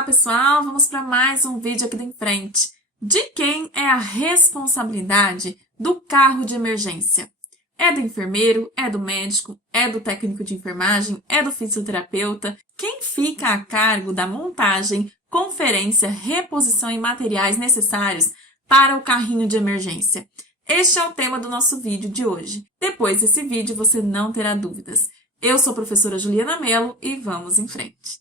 Olá, pessoal! Vamos para mais um vídeo aqui da Enfrente. De quem é a responsabilidade do carro de emergência? É do enfermeiro? É do médico? É do técnico de enfermagem? É do fisioterapeuta? Quem fica a cargo da montagem, conferência, reposição e materiais necessários para o carrinho de emergência? Este é o tema do nosso vídeo de hoje. Depois desse vídeo, você não terá dúvidas. Eu sou a professora Juliana Mello e vamos em frente.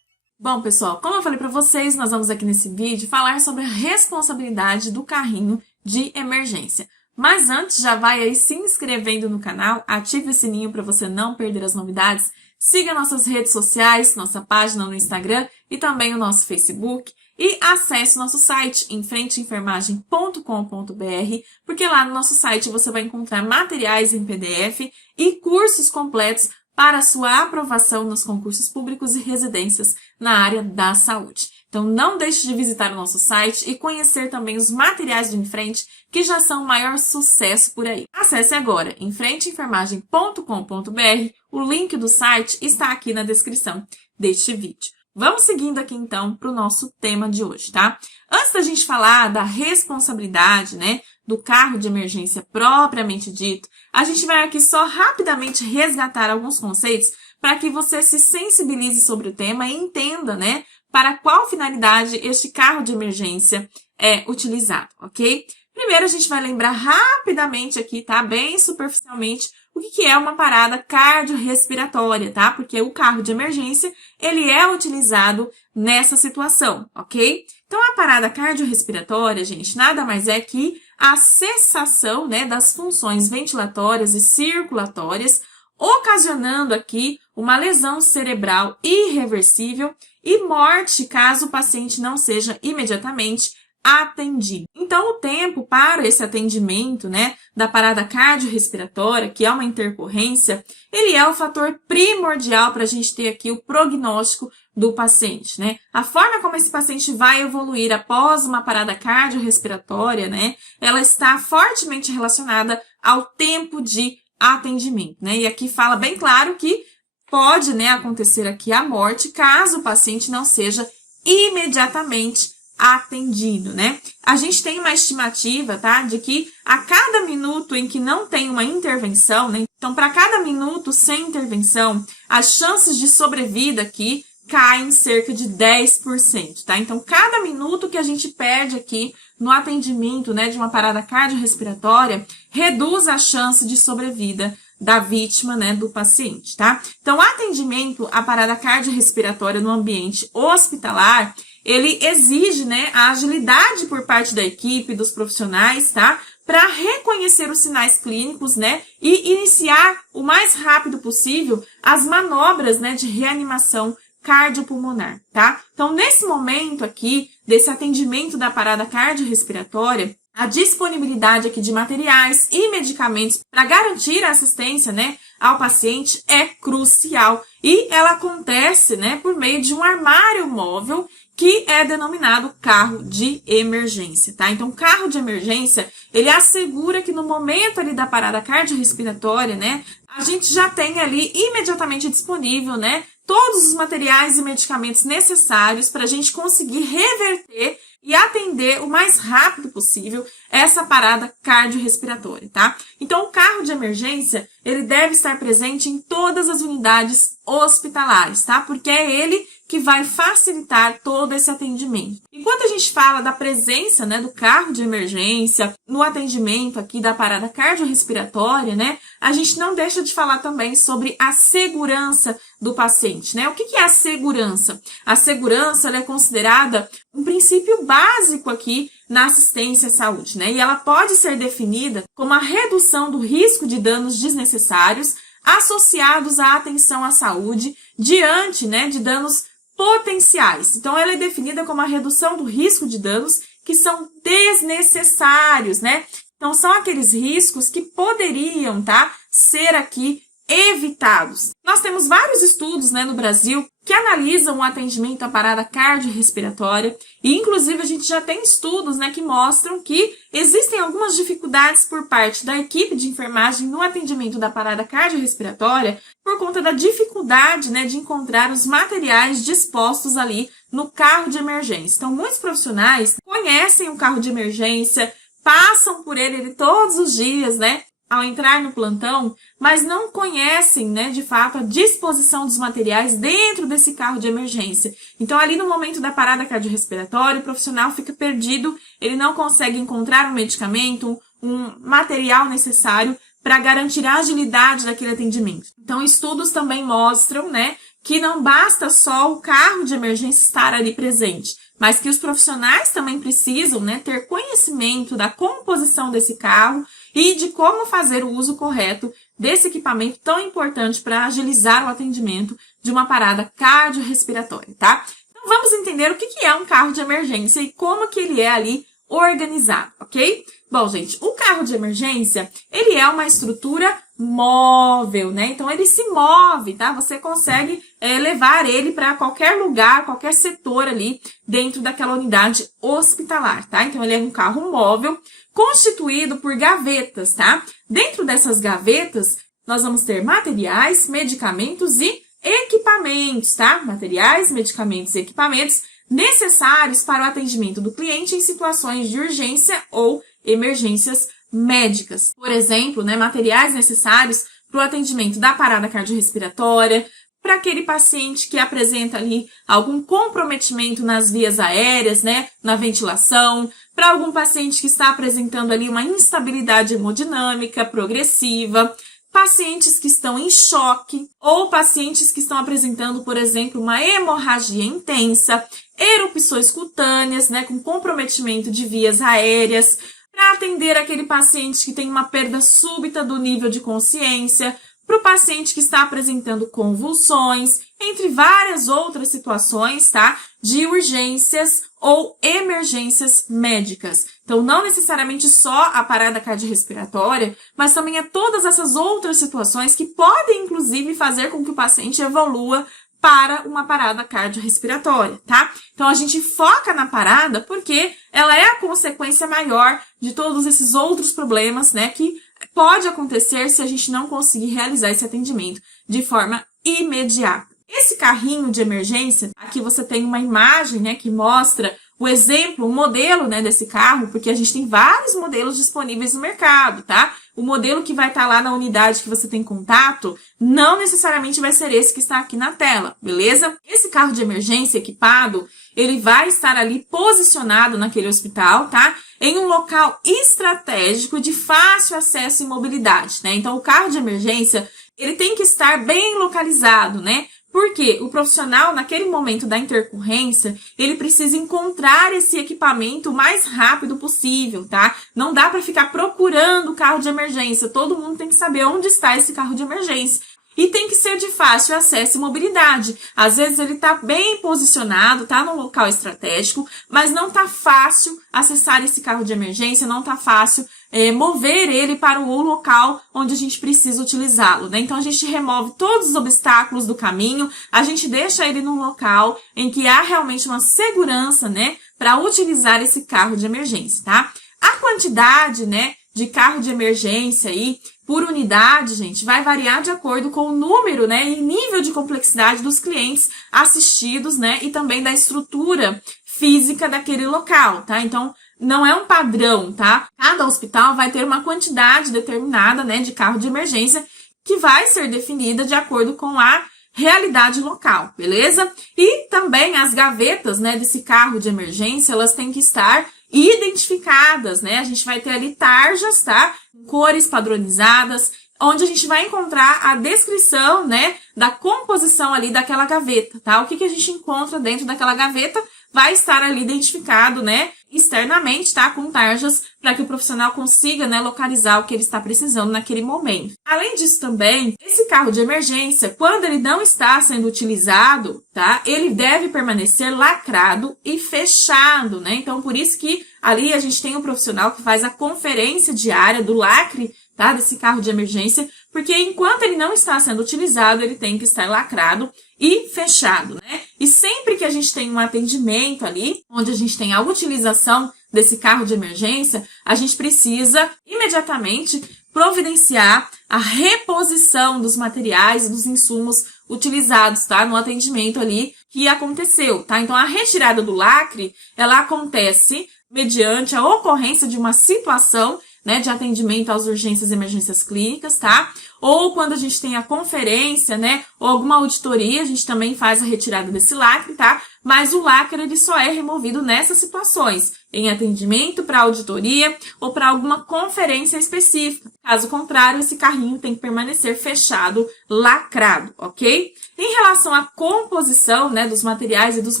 Bom, pessoal, como eu falei para vocês, nós vamos aqui nesse vídeo falar sobre a responsabilidade do carrinho de emergência. Mas antes, já vai aí se inscrevendo no canal, ative o sininho para você não perder as novidades, siga nossas redes sociais, nossa página no Instagram e também o nosso Facebook. E acesse o nosso site, enfrenteenfermagem.com.br, porque lá no nosso site você vai encontrar materiais em PDF e cursos completos para a sua aprovação nos concursos públicos e residências na área da saúde. Então, não deixe de visitar o nosso site e conhecer também os materiais do Enfrente, que já são o maior sucesso por aí. Acesse agora, enfrenteenfermagem.com.br, o link do site está aqui na descrição deste vídeo. Vamos seguindo aqui, então, para o nosso tema de hoje, tá? Antes da gente falar da responsabilidade, né, do carro de emergência propriamente dito, a gente vai aqui só rapidamente resgatar alguns conceitos para que você se sensibilize sobre o tema e entenda, né, para qual finalidade este carro de emergência é utilizado, ok? Primeiro, a gente vai lembrar rapidamente aqui, tá? Bem superficialmente, o que é uma parada cardiorrespiratória, tá? Porque o carro de emergência, ele é utilizado nessa situação, ok? Então, a parada cardiorrespiratória, gente, nada mais é que a cessação, né, das funções ventilatórias e circulatórias, ocasionando aqui uma lesão cerebral irreversível e morte caso o paciente não seja imediatamente atendido. Então, o tempo para esse atendimento, né, da parada cardiorrespiratória, que é uma intercorrência, ele é o fator primordial para a gente ter aqui o prognóstico do paciente, né? A forma como esse paciente vai evoluir após uma parada cardiorrespiratória, né, ela está fortemente relacionada ao tempo de atendimento, né? E aqui fala bem claro que pode, né, acontecer aqui a morte caso o paciente não seja imediatamente atendido, né? A gente tem uma estimativa, tá? De que a cada minuto em que não tem uma intervenção, né? Então, para cada minuto sem intervenção, as chances de sobrevida aqui caem cerca de 10%, tá? Então, cada minuto que a gente perde aqui no atendimento, né, de uma parada cardiorrespiratória, reduz a chance de sobrevida da vítima, né, do paciente, tá? Então, o atendimento à parada cardiorrespiratória no ambiente hospitalar, ele exige, né, a agilidade por parte da equipe, dos profissionais, tá? Para reconhecer os sinais clínicos, né, e iniciar o mais rápido possível as manobras, né, de reanimação cardiopulmonar, tá? Então, nesse momento aqui, desse atendimento da parada cardiorrespiratória, a disponibilidade aqui de materiais e medicamentos para garantir a assistência, né, ao paciente é crucial. E ela acontece, né, por meio de um armário móvel que é denominado carro de emergência, tá? Então, carro de emergência, ele assegura que no momento ali da parada cardiorrespiratória, né, a gente já tem ali imediatamente disponível, né, todos os materiais e medicamentos necessários para a gente conseguir reverter e atender o mais rápido possível essa parada cardiorrespiratória, tá? Então, o carro de emergência, ele deve estar presente em todas as unidades hospitalares, tá? Porque é ele que vai facilitar todo esse atendimento. Enquanto a gente fala da presença, né, do carro de emergência no atendimento aqui da parada cardiorrespiratória, né, a gente não deixa de falar também sobre a segurança do paciente, né? O que é a segurança? A segurança, ela é considerada um princípio básico aqui na assistência à saúde, né? E ela pode ser definida como a redução do risco de danos desnecessários associados à atenção à saúde diante, né, de danos potenciais. Então, ela é definida como a redução do risco de danos que são desnecessários, né? Então, são aqueles riscos que poderiam, tá, ser aqui evitados. Nós temos vários estudos, né, no Brasil que analisam o atendimento à parada cardiorrespiratória e, inclusive, a gente já tem estudos, né, que mostram que existem algumas dificuldades por parte da equipe de enfermagem no atendimento da parada cardiorrespiratória por conta da dificuldade, né, de encontrar os materiais dispostos ali no carro de emergência. Então, muitos profissionais conhecem o carro de emergência, passam por ele todos os dias, né, ao entrar no plantão, mas não conhecem, né, de fato, a disposição dos materiais dentro desse carro de emergência. Então, ali no momento da parada cardiorrespiratória, o profissional fica perdido, ele não consegue encontrar um medicamento, um material necessário para garantir a agilidade daquele atendimento. Então, estudos também mostram, né, que não basta só o carro de emergência estar ali presente, mas que os profissionais também precisam, né, ter conhecimento da composição desse carro e de como fazer o uso correto desse equipamento tão importante para agilizar o atendimento de uma parada cardiorrespiratória, tá? Então, vamos entender o que é um carro de emergência e como que ele é ali organizado, ok? Bom, gente, o carro de emergência, ele é uma estrutura móvel, né? Então, ele se move, tá? Você consegue levar ele para qualquer lugar, qualquer setor ali dentro daquela unidade hospitalar, tá? Então, ele é um carro móvel constituído por gavetas, tá? Dentro dessas gavetas, nós vamos ter materiais, medicamentos e equipamentos, tá? Materiais, medicamentos e equipamentos necessários para o atendimento do cliente em situações de urgência ou emergências médicas. Por exemplo, né, materiais necessários para o atendimento da parada cardiorrespiratória, para aquele paciente que apresenta ali algum comprometimento nas vias aéreas, né, na ventilação, para algum paciente que está apresentando ali uma instabilidade hemodinâmica progressiva, pacientes que estão em choque ou pacientes que estão apresentando, por exemplo, uma hemorragia intensa, erupções cutâneas, né, com comprometimento de vias aéreas, para atender aquele paciente que tem uma perda súbita do nível de consciência, para o paciente que está apresentando convulsões, entre várias outras situações, tá, de urgências ou emergências médicas. Então, não necessariamente só a parada cardiorrespiratória, mas também todas essas outras situações que podem, inclusive, fazer com que o paciente evolua para uma parada cardiorrespiratória, tá? Então, a gente foca na parada porque ela é a consequência maior de todos esses outros problemas, né, que pode acontecer se a gente não conseguir realizar esse atendimento de forma imediata. Esse carrinho de emergência, aqui você tem uma imagem, né, que mostra o exemplo, o modelo, né, desse carro, porque a gente tem vários modelos disponíveis no mercado, tá? O modelo que vai estar lá na unidade que você tem contato, não necessariamente vai ser esse que está aqui na tela, beleza? Esse carro de emergência equipado, ele vai estar ali posicionado naquele hospital, tá? Em um local estratégico de fácil acesso e mobilidade, né? Então, o carro de emergência, ele tem que estar bem localizado, né? Porque o profissional, naquele momento da intercorrência, ele precisa encontrar esse equipamento o mais rápido possível, tá? Não dá para ficar procurando o carro de emergência. Todo mundo tem que saber onde está esse carro de emergência. E tem que ser de fácil acesso e mobilidade. Às vezes ele está bem posicionado, está num local estratégico, mas não está fácil acessar esse carro de emergência, não está fácil mover ele para o local onde a gente precisa utilizá-lo, né? Então, a gente remove todos os obstáculos do caminho, a gente deixa ele num local em que há realmente uma segurança, né, para utilizar esse carro de emergência, tá? A quantidade, né, de carro de emergência aí, por unidade, gente, vai variar de acordo com o número, né, e nível de complexidade dos clientes assistidos, né, e também da estrutura física daquele local, tá? Então, não é um padrão, tá? Cada hospital vai ter uma quantidade determinada, né, de carro de emergência que vai ser definida de acordo com a realidade local, beleza? E também as gavetas, né, desse carro de emergência, elas têm que estar identificadas, né? A gente vai ter ali tarjas, tá? Cores padronizadas, onde a gente vai encontrar a descrição, né, da composição ali daquela gaveta, tá? O que a gente encontra dentro daquela gaveta vai estar ali identificado, né, externamente, tá? Com tarjas, para que o profissional consiga, né, localizar o que ele está precisando naquele momento. Além disso também, esse carro de emergência, quando ele não está sendo utilizado, tá? Ele deve permanecer lacrado e fechado, né? Então, por isso que ali a gente tem um profissional que faz a conferência diária do lacre tá? Desse carro de emergência, porque enquanto ele não está sendo utilizado, ele tem que estar lacrado e fechado, né? E sempre que a gente tem um atendimento ali, onde a gente tem a utilização desse carro de emergência, a gente precisa imediatamente providenciar a reposição dos materiais, dos insumos utilizados, tá? No atendimento ali que aconteceu, tá? Então, a retirada do lacre, ela acontece mediante a ocorrência de uma situação, né, de atendimento às urgências e emergências clínicas, tá? Ou quando a gente tem a conferência, né, ou alguma auditoria, a gente também faz a retirada desse lacre, tá? Mas o lacre, ele só é removido nessas situações, em atendimento para auditoria ou para alguma conferência específica. Caso contrário, esse carrinho tem que permanecer fechado, lacrado, ok? Em relação à composição, né, dos materiais e dos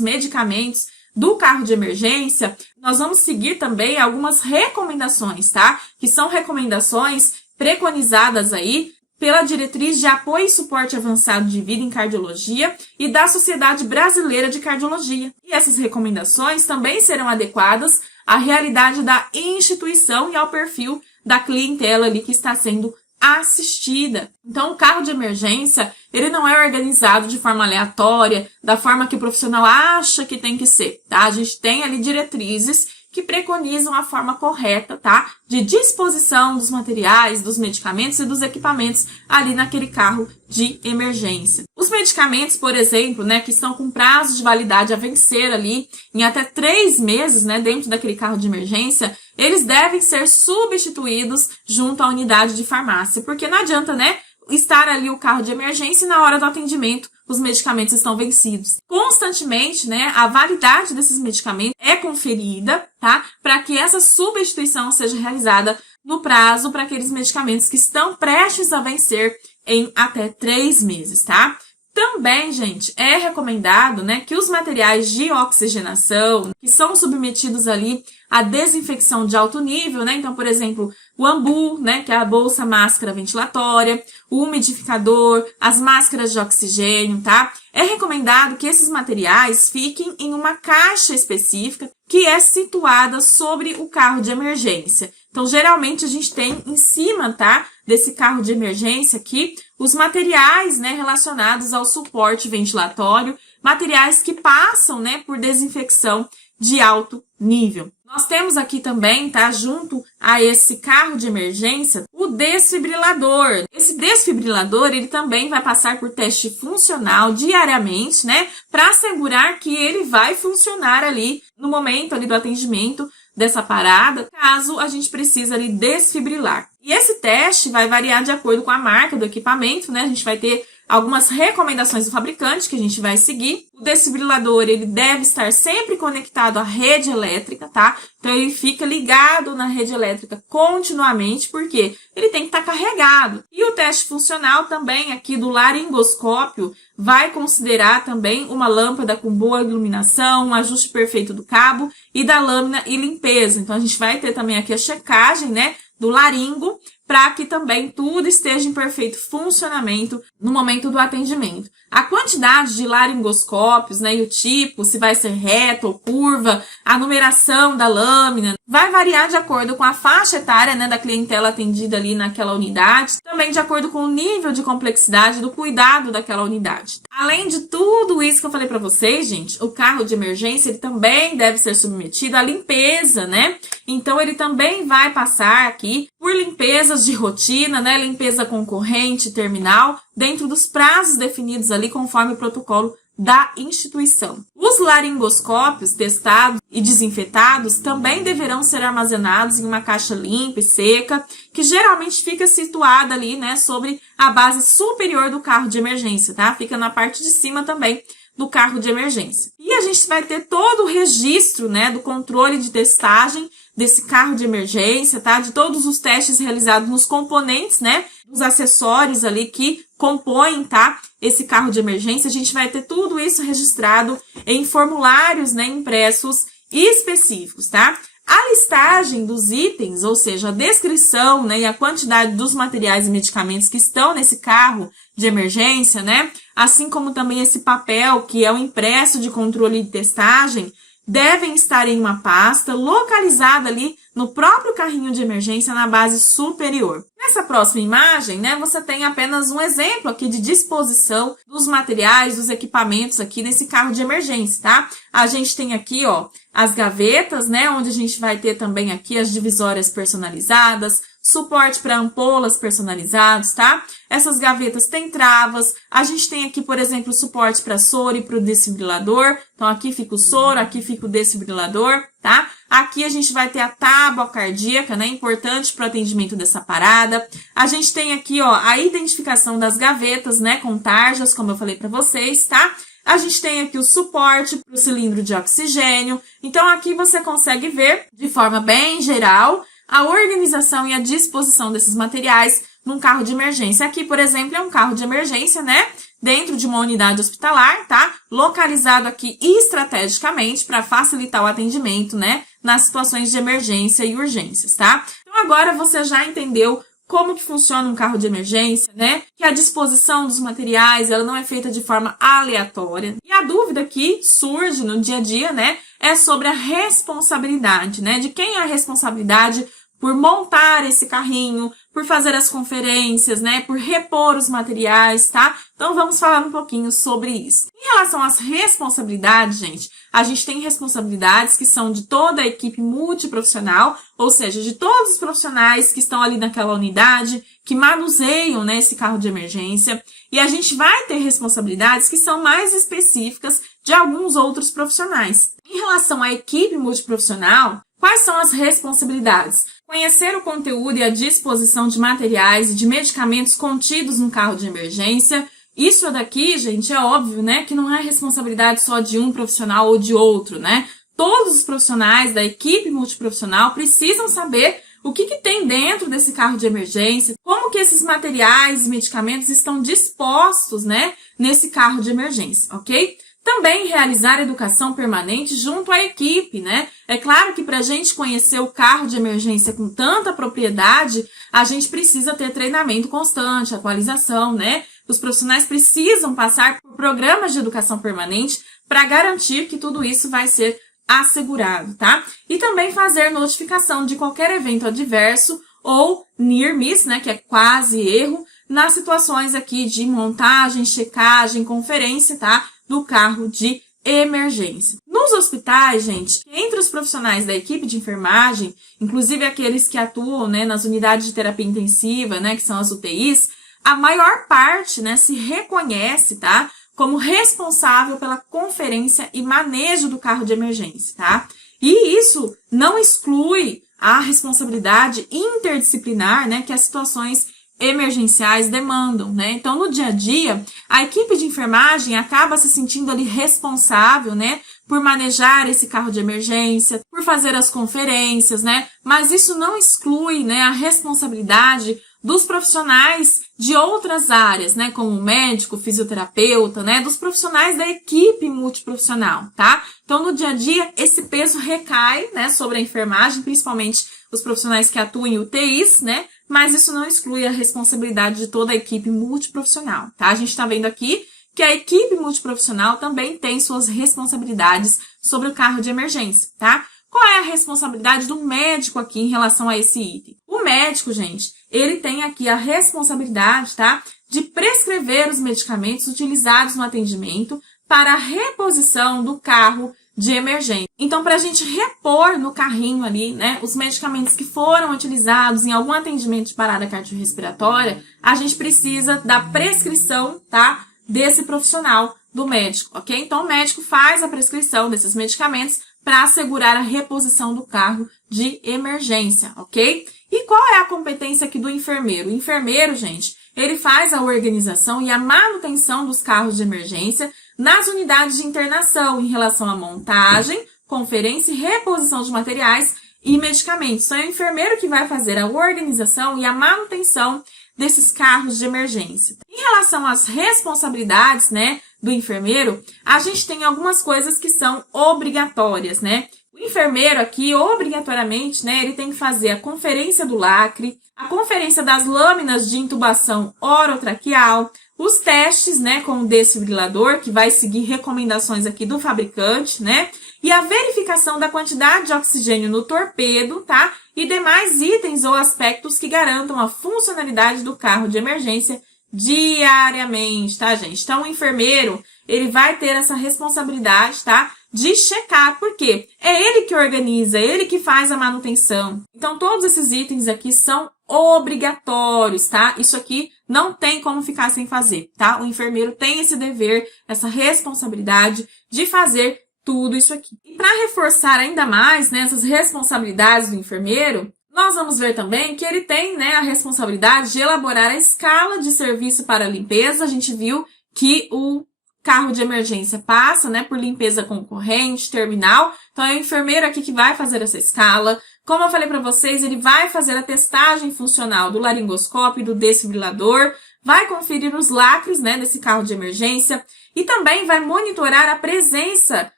medicamentos do carro de emergência, nós vamos seguir também algumas recomendações, tá? Que são recomendações preconizadas aí pela Diretriz de Apoio e Suporte Avançado de Vida em Cardiologia e da Sociedade Brasileira de Cardiologia. E essas recomendações também serão adequadas à realidade da instituição e ao perfil da clientela ali que está sendo assistida. Então, o carro de emergência, ele não é organizado de forma aleatória, da forma que o profissional acha que tem que ser, tá? A gente tem ali diretrizes que preconizam a forma correta, tá? De disposição dos materiais, dos medicamentos e dos equipamentos ali naquele carro de emergência. Os medicamentos, por exemplo, né, que estão com prazo de validade a vencer ali em até 3 meses, né, dentro daquele carro de emergência, eles devem ser substituídos junto à unidade de farmácia, porque não adianta, né, estar ali o carro de emergência e na hora do atendimento os medicamentos estão vencidos. Constantemente, né, a validade desses medicamentos é conferida, tá? Para que essa substituição seja realizada no prazo para aqueles medicamentos que estão prestes a vencer em até 3 meses, tá? Também, gente, é recomendado, né, que os materiais de oxigenação, que são submetidos ali à desinfecção de alto nível, né, então, por exemplo, o ambu, né, que é a bolsa máscara ventilatória, o umidificador, as máscaras de oxigênio, tá? É recomendado que esses materiais fiquem em uma caixa específica que é situada sobre o carro de emergência. Então, geralmente, a gente tem em cima, tá, desse carro de emergência aqui, os materiais, né, relacionados ao suporte ventilatório, materiais que passam, né, por desinfecção de alto nível. Nós temos aqui também, tá, junto a esse carro de emergência, o desfibrilador. Esse desfibrilador, ele também vai passar por teste funcional diariamente, né, para assegurar que ele vai funcionar ali no momento ali do atendimento dessa parada, caso a gente precise ali desfibrilar. E esse teste vai variar de acordo com a marca do equipamento, né? A gente vai ter algumas recomendações do fabricante que a gente vai seguir. O desfibrilador, ele deve estar sempre conectado à rede elétrica, tá? Então, ele fica ligado na rede elétrica continuamente, porque ele tem que estar carregado. E o teste funcional também aqui do laringoscópio vai considerar também uma lâmpada com boa iluminação, um ajuste perfeito do cabo e da lâmina e limpeza. Então, a gente vai ter também aqui a checagem, né, do laringo, para que também tudo esteja em perfeito funcionamento no momento do atendimento. A quantidade de laringoscópios, né, e o tipo, se vai ser reto ou curva, a numeração da lâmina, vai variar de acordo com a faixa etária, né, da clientela atendida ali naquela unidade, também de acordo com o nível de complexidade do cuidado daquela unidade. Além de tudo isso que eu falei para vocês, gente, o carro de emergência, ele também deve ser submetido à limpeza, né? Então, ele também vai passar aqui por limpezas de rotina, né? Limpeza concorrente, terminal, dentro dos prazos definidos ali conforme o protocolo da instituição. Os laringoscópios testados e desinfetados também deverão ser armazenados em uma caixa limpa e seca, que geralmente fica situada ali, né, sobre a base superior do carro de emergência, tá? Fica na parte de cima também do carro de emergência. E a gente vai ter todo o registro, né, do controle de testagem desse carro de emergência, tá? De todos os testes realizados nos componentes, né, dos acessórios ali que compõem, tá, esse carro de emergência. A gente vai ter tudo isso registrado em formulários, né, impressos específicos, tá? A listagem dos itens, ou seja, a descrição, né, e a quantidade dos materiais e medicamentos que estão nesse carro de emergência, né, assim como também esse papel que é o impresso de controle de testagem, devem estar em uma pasta localizada ali no próprio carrinho de emergência na base superior. Nessa próxima imagem, né, você tem apenas um exemplo aqui de disposição dos materiais, dos equipamentos aqui nesse carro de emergência, tá? A gente tem aqui, ó, as gavetas, né, onde a gente vai ter também aqui as divisórias personalizadas, suporte para ampolas personalizados, tá? Essas gavetas têm travas. A gente tem aqui, por exemplo, suporte para soro e para o desfibrilador. Então, aqui fica o soro, aqui fica o desfibrilador, tá? Aqui a gente vai ter a tábua cardíaca, né? Importante para o atendimento dessa parada. A gente tem aqui, ó, a identificação das gavetas, né? Com tarjas, como eu falei para vocês, tá? A gente tem aqui o suporte para o cilindro de oxigênio. Então, aqui você consegue ver, de forma bem geral, a organização e a disposição desses materiais num carro de emergência. Aqui, por exemplo, é um carro de emergência, né? Dentro de uma unidade hospitalar, tá? Localizado aqui estrategicamente para facilitar o atendimento, né? Nas situações de emergência e urgências, tá? Então, agora você já entendeu como que funciona um carro de emergência, né? Que a disposição dos materiais, ela não é feita de forma aleatória. E a dúvida que surge no dia a dia, né? É sobre a responsabilidade, né? De quem é a responsabilidade por montar esse carrinho, por fazer as conferências, né? Por repor os materiais, tá? Então, vamos falar um pouquinho sobre isso. Em relação às responsabilidades, gente, a gente tem responsabilidades que são de toda a equipe multiprofissional, ou seja, de todos os profissionais que estão ali naquela unidade, que manuseiam, né, esse carro de emergência. E a gente vai ter responsabilidades que são mais específicas de alguns outros profissionais. Em relação à equipe multiprofissional, quais são as responsabilidades? Conhecer o conteúdo e a disposição de materiais e de medicamentos contidos no carro de emergência. Isso daqui, gente, é óbvio, né, que não é responsabilidade só de um profissional ou de outro, né? Todos os profissionais da equipe multiprofissional precisam saber o que tem dentro desse carro de emergência, como que esses materiais e medicamentos estão dispostos, né, nesse carro de emergência, ok? Também realizar educação permanente junto à equipe, né? É claro que para a gente conhecer o carro de emergência com tanta propriedade, a gente precisa ter treinamento constante, atualização, né? Os profissionais precisam passar por programas de educação permanente para garantir que tudo isso vai ser assegurado, tá? E também fazer notificação de qualquer evento adverso ou near miss, né? Que é quase erro, nas situações aqui de montagem, checagem, conferência, tá? Do carro de emergência. Nos hospitais, gente, entre os profissionais da equipe de enfermagem, inclusive aqueles que atuam, né, nas unidades de terapia intensiva, né, que são as UTIs, a maior parte, né, se reconhece, tá, como responsável pela conferência e manejo do carro de emergência, tá? E isso não exclui a responsabilidade interdisciplinar, né, que as situações emergenciais demandam, né? Então, no dia a dia, a equipe de enfermagem acaba se sentindo ali responsável, né, por manejar esse carro de emergência, por fazer as conferências, né? Mas isso não exclui, né, a responsabilidade dos profissionais de outras áreas, né, como médico, fisioterapeuta, né, dos profissionais da equipe multiprofissional, tá? Então, no dia a dia, esse peso recai, né, sobre a enfermagem, principalmente os profissionais que atuam em UTIs, né? Mas isso não exclui a responsabilidade de toda a equipe multiprofissional, tá? A gente tá vendo aqui que a equipe multiprofissional também tem suas responsabilidades sobre o carro de emergência, tá? Qual é a responsabilidade do médico aqui em relação a esse item? O médico, gente, ele tem aqui a responsabilidade, tá? De prescrever os medicamentos utilizados no atendimento para a reposição do carro de emergência. Então, para a gente repor no carrinho ali, né, os medicamentos que foram utilizados em algum atendimento de parada cardiorrespiratória, a gente precisa da prescrição, tá, desse profissional, do médico, ok? Então, o médico faz a prescrição desses medicamentos para assegurar a reposição do carro de emergência, ok? E qual é a competência aqui do enfermeiro? O enfermeiro, gente, ele faz a organização e a manutenção dos carros de emergência nas unidades de internação em relação à montagem, conferência e reposição de materiais e medicamentos. Então, é o enfermeiro que vai fazer a organização e a manutenção desses carros de emergência. Em relação às responsabilidades, né, do enfermeiro, a gente tem algumas coisas que são obrigatórias, né? O enfermeiro aqui, obrigatoriamente, né, ele tem que fazer a conferência do lacre, a conferência das lâminas de intubação orotraqueal, os testes, né, com o desfibrilador, que vai seguir recomendações aqui do fabricante, né? e a verificação da quantidade de oxigênio no torpedo, tá? E demais itens ou aspectos que garantam a funcionalidade do carro de emergência diariamente, tá, gente? Então, o enfermeiro, ele vai ter essa responsabilidade, tá? De checar, por quê? É ele que organiza, é ele que faz a manutenção. Então, todos esses itens aqui são obrigatórios, tá? Isso aqui não tem como ficar sem fazer, tá? O enfermeiro tem esse dever, essa responsabilidade de fazer tudo isso aqui. E para reforçar ainda mais, né, essas responsabilidades do enfermeiro, nós vamos ver também que ele tem, né, a responsabilidade de elaborar a escala de serviço para a limpeza. A gente viu que o carro de emergência passa, né, por limpeza concorrente, terminal. Então, é o enfermeiro aqui que vai fazer essa escala. Como eu falei para vocês, ele vai fazer a testagem funcional do laringoscópio e do desfibrilador, vai conferir os lacres, né, desse carro de emergência e também vai monitorar a presença,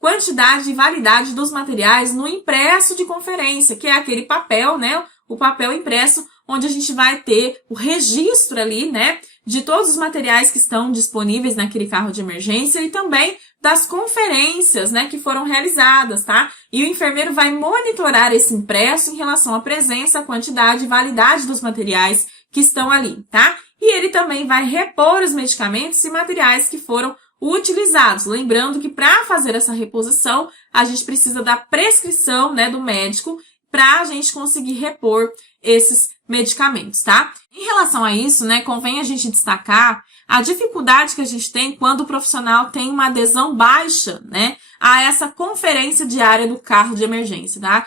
quantidade e validade dos materiais no impresso de conferência, que é aquele papel, né, o papel impresso, onde a gente vai ter o registro ali, né, de todos os materiais que estão disponíveis naquele carro de emergência e também das conferências, né, que foram realizadas, tá? E o enfermeiro vai monitorar esse impresso em relação à presença, quantidade e validade dos materiais que estão ali, tá? E ele também vai repor os medicamentos e materiais que foram utilizados. Lembrando que para fazer essa reposição, a gente precisa da prescrição, né, do médico para a gente conseguir repor esses medicamentos, tá? Em relação a isso, né, convém a gente destacar a dificuldade que a gente tem quando o profissional tem uma adesão baixa, né, a essa conferência diária do carro de emergência, tá?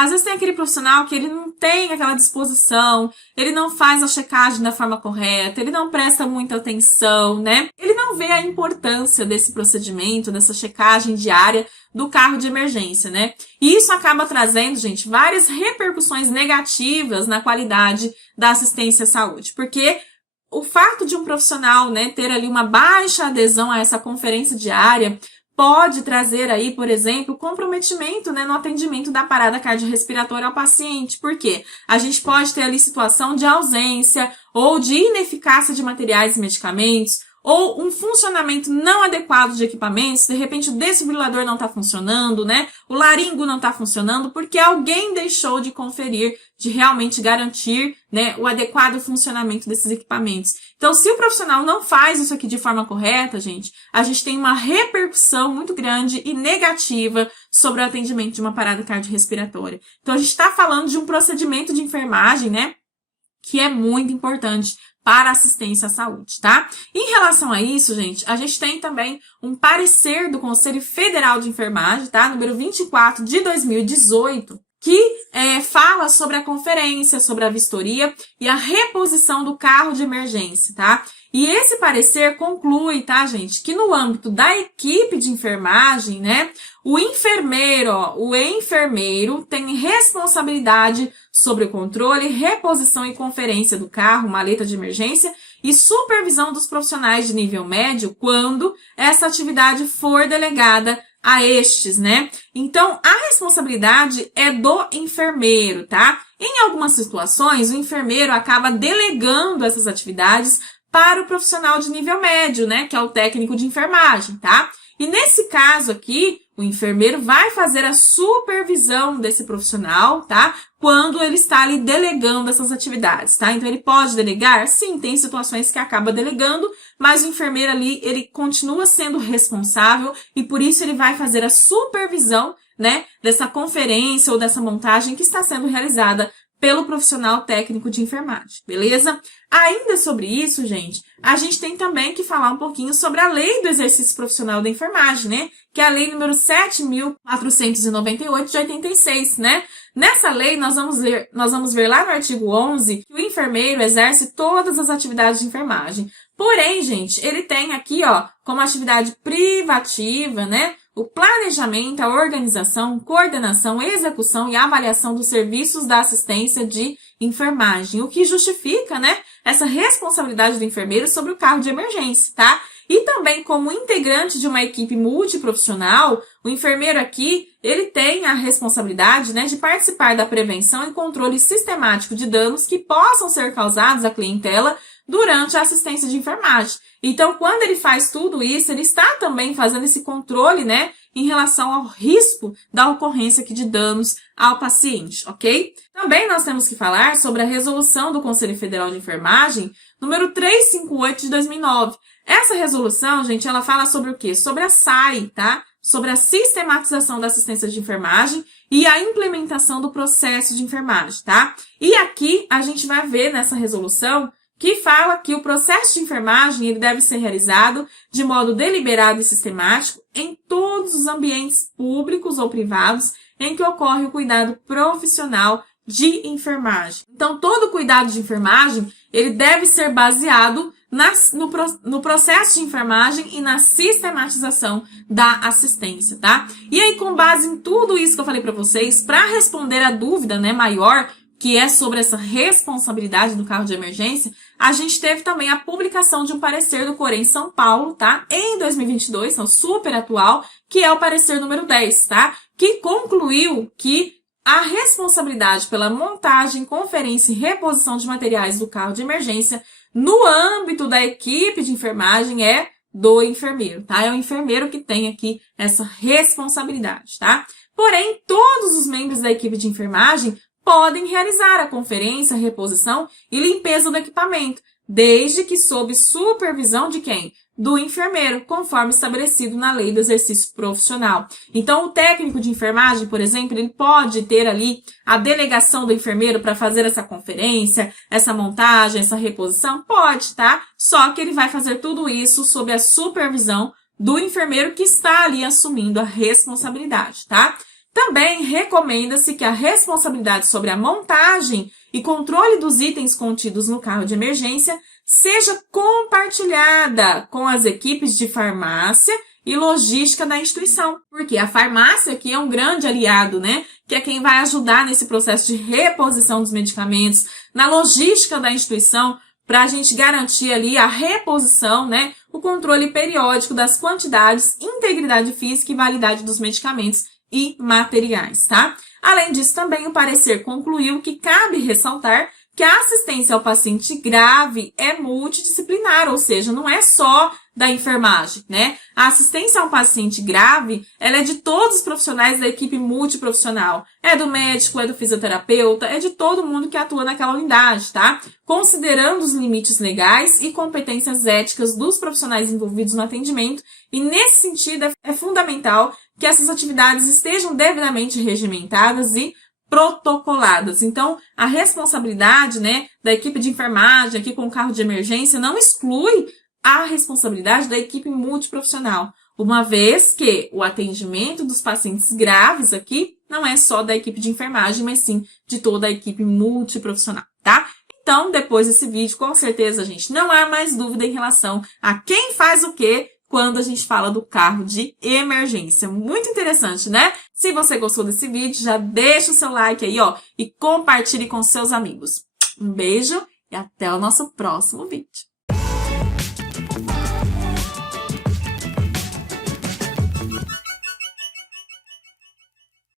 Às vezes tem aquele profissional que ele não tem aquela disposição, ele não faz a checagem da forma correta, ele não presta muita atenção, né? Ele não vê a importância desse procedimento, dessa checagem diária do carro de emergência, né? E isso acaba trazendo, gente, várias repercussões negativas na qualidade da assistência à saúde, porque o fato de um profissional, né, ter ali uma baixa adesão a essa conferência diária pode trazer aí, por exemplo, comprometimento, né, no atendimento da parada cardiorrespiratória ao paciente. Por quê? A gente pode ter ali situação de ausência ou de ineficácia de materiais e medicamentos, ou um funcionamento não adequado de equipamentos, de repente o desfibrilador não está funcionando, né? O laringo não está funcionando porque alguém deixou de conferir, de realmente garantir, né, o adequado funcionamento desses equipamentos. Então, se o profissional não faz isso aqui de forma correta, gente, a gente tem uma repercussão muito grande e negativa sobre o atendimento de uma parada cardiorrespiratória. Então, a gente está falando de um procedimento de enfermagem, né, que é muito importante para assistência à saúde, tá? Em relação a isso, gente, a gente tem também um parecer do Conselho Federal de Enfermagem, tá? Número 24 de 2018, que fala sobre a conferência, sobre a vistoria e a reposição do carro de emergência, tá? E esse parecer conclui, tá, gente, que no âmbito da equipe de enfermagem, né, o enfermeiro tem responsabilidade sobre o controle, reposição e conferência do carro, maleta de emergência e supervisão dos profissionais de nível médio quando essa atividade for delegada a estes, né? Então, a responsabilidade é do enfermeiro, tá? Em algumas situações, o enfermeiro acaba delegando essas atividades para o profissional de nível médio, né? Que é o técnico de enfermagem, tá? E nesse caso aqui, o enfermeiro vai fazer a supervisão desse profissional, tá? Quando ele está ali delegando essas atividades, tá? Então, ele pode delegar? Sim, tem situações que acaba delegando, mas o enfermeiro ali, ele continua sendo responsável e por isso ele vai fazer a supervisão, né? Dessa conferência ou dessa montagem que está sendo realizada pelo profissional técnico de enfermagem, beleza? Ainda sobre isso, gente, a gente tem também que falar um pouquinho sobre a lei do exercício profissional da enfermagem, né? Que é a lei número 7.498 de 86, né? Nessa lei, nós vamos ver lá no artigo 11 que o enfermeiro exerce todas as atividades de enfermagem. Porém, gente, ele tem aqui, ó, como atividade privativa, né? O planejamento, a organização, coordenação, execução e avaliação dos serviços da assistência de enfermagem, o que justifica, né, essa responsabilidade do enfermeiro sobre o carro de emergência, tá? E também como integrante de uma equipe multiprofissional, o enfermeiro aqui, ele tem a responsabilidade, né, de participar da prevenção e controle sistemático de danos que possam ser causados à clientela durante a assistência de enfermagem. Então, quando ele faz tudo isso, ele está também fazendo esse controle, né, em relação ao risco da ocorrência aqui de danos ao paciente, ok? Também nós temos que falar sobre a resolução do Conselho Federal de Enfermagem, número 358 de 2009. Essa resolução, gente, ela fala sobre o quê? Sobre a SAI, tá? Sobre a sistematização da assistência de enfermagem e a implementação do processo de enfermagem, tá? E aqui a gente vai ver nessa resolução que fala que o processo de enfermagem ele deve ser realizado de modo deliberado e sistemático em todos os ambientes públicos ou privados em que ocorre o cuidado profissional de enfermagem. Então, todo cuidado de enfermagem ele deve ser baseado no processo de enfermagem e na sistematização da assistência, tá? E aí, com base em tudo isso que eu falei para vocês, para responder a dúvida, né, maior, que é sobre essa responsabilidade do carro de emergência, a gente teve também a publicação de um parecer do Corém São Paulo, tá? Em 2022, então super atual, que é o parecer número 10, tá? Que concluiu que a responsabilidade pela montagem, conferência e reposição de materiais do carro de emergência no âmbito da equipe de enfermagem é do enfermeiro, tá? É o enfermeiro que tem aqui essa responsabilidade, tá? Porém, todos os membros da equipe de enfermagem podem realizar a conferência, reposição e limpeza do equipamento, desde que sob supervisão de quem? Do enfermeiro, conforme estabelecido na lei do exercício profissional. Então, o técnico de enfermagem, por exemplo, ele pode ter ali a delegação do enfermeiro para fazer essa conferência, essa montagem, essa reposição? Pode, tá? Só que ele vai fazer tudo isso sob a supervisão do enfermeiro que está ali assumindo a responsabilidade, tá? Também recomenda-se que a responsabilidade sobre a montagem e controle dos itens contidos no carro de emergência seja compartilhada com as equipes de farmácia e logística da instituição. Porque a farmácia aqui é um grande aliado, né? Que é quem vai ajudar nesse processo de reposição dos medicamentos, na logística da instituição, para a gente garantir ali a reposição, né? O controle periódico das quantidades, integridade física e validade dos medicamentos e materiais, tá? Além disso, também o parecer concluiu que cabe ressaltar que a assistência ao paciente grave é multidisciplinar, ou seja, não é só da enfermagem, né? A assistência ao paciente grave, ela é de todos os profissionais da equipe multiprofissional. É do médico, é do fisioterapeuta, é de todo mundo que atua naquela unidade, tá? Considerando os limites legais e competências éticas dos profissionais envolvidos no atendimento, e nesse sentido é fundamental que essas atividades estejam devidamente regimentadas e protocoladas. Então, a responsabilidade, né, da equipe de enfermagem aqui com o carro de emergência não exclui a responsabilidade da equipe multiprofissional, uma vez que o atendimento dos pacientes graves aqui não é só da equipe de enfermagem, mas sim de toda a equipe multiprofissional, tá? Então, depois desse vídeo, com certeza, gente, não há mais dúvida em relação a quem faz o quê quando a gente fala do carro de emergência. Muito interessante, né? Se você gostou desse vídeo, já deixa o seu like aí, ó, e compartilhe com seus amigos. Um beijo e até o nosso próximo vídeo.